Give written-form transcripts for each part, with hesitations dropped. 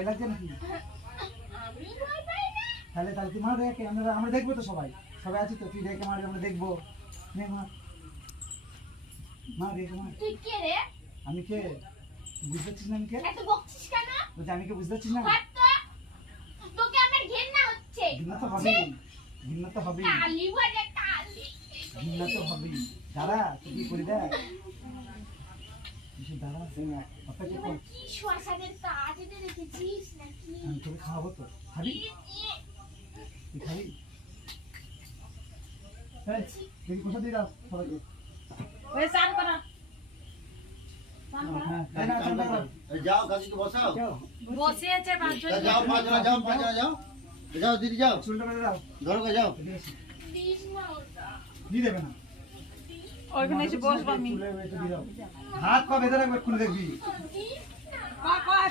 ভয় লাগছে নাকি? তাহলে তাহলে তুই মা দেখে, আমরা দেখবো তো সবাই আছি তো, তুই দেখে মার, আমরা দেখবো। নে মা, মা দেখে মা। তুই কে রে? আমি কে বুঝতে পারছিস না? আমি কে? এত বকছিস কেন? বলছি আমি কে বুঝতে পারছিস না? তোকে আমার ঘেন্না হচ্ছে। ঘৃণা তো হবেই, ঘৃণা তো হবেই, কালি বলে কালি। ঘৃণা তো হবেই। দাঁড়া, তুই কি করি দেখ, দাঁড়া অপেক্ষা কর। কি শ্বাসের কাজ এনে রেখেছিস নাকি? আমি তোকে খাওয়াবো তো, খাবি? তুই খাবি? এই, তুই কোথা দিয়ে দাও সবাইকে? ওই স্নান করা। হ্যাঁ, এই না, চান করো। যাও গাছকে বসাও। যাও, বসিয়েছে পাঁচজন। যাও পাঁচজনা যাও যাও দিদি যাও চুলটা বেঁধে দাও। ধরো গো, যাও এদিকে এসো। দিস না ওটা। দিয়ে দেবে না। ওইখানে এসে বসবো আমি। চুলে বেঁধে দিয়ে দাও। হাত পা বেঁধে রাখবে, এক্ষুনি দেখবি। দিস না।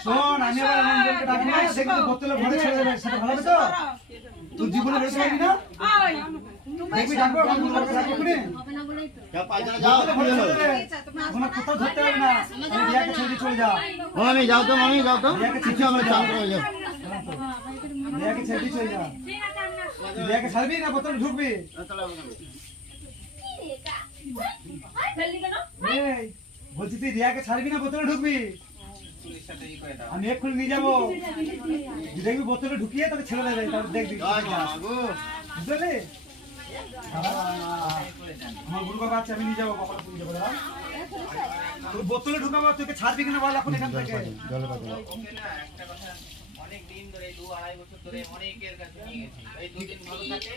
শোন, আমি আবার এমন জনকে ডাকি না, দেখবি তো বোতলে ভরে ছেড়ে দেবে, সেটা ভালো হবে তো? তোর জীবনে বেঁচে থাকবি না? ওই দেখবি, ডাকবো, আমার দুর্গাকে ডাকবো এক্ষুনি। যাও পাঁচজনা যাও বোতলে ভরে ছেড়ে দেবে। ওখানে কোথাও ধরতে হবে না। আমি রিয়াকে ছেড়ে দিয়ে চলে যাও। মামি যাও তো রিয়াকে কিছু আমরা চান করে যাও রিয়াকে ছেড়ে দিয়ে চলে যাও। রিয়াকে ছাড়বি না বোতলে ঢুকবি? কি রে এটা? ফেললি কেন? এই, বলছি তুই রিয়াকে ছাড়বি না বোতলে ঢুকবি? আমি এক্ষুনি নিয়ে যাবো। দেখবি বোতলে ঢুকিয়ে তোকে ছেড়ে দেবে, তারপর দেখবি। বুঝতে পারলি? আমার গুরু বাবা আছে, আমি নিয়ে যাবো, বাবা নিয়ে যাবো। দাঁড়া, তোর বোতলে ঢুকাবো, তোকে ছাড়বি কিনা বল এখন এখান থেকে। অনেক দিন ধরে 2-2.5 বছর ধরে অনেকের কাছে নিয়ে গেছি। এই দুদিন ভালো থাকে।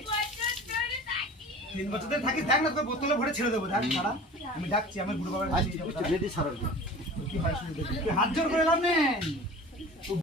3 বছর ধরে থাকিস, দেখ না তোকে বোতলে ভরে ছেড়ে দেবো। দেখ দাঁড়া, আমি ডাকছি, আমার গুরু বাবার কাছে নিয়ে যাবো। বেদি সারা কি হয় শুনে দেখবি। তুই হাত জোর করে লাভ নেই।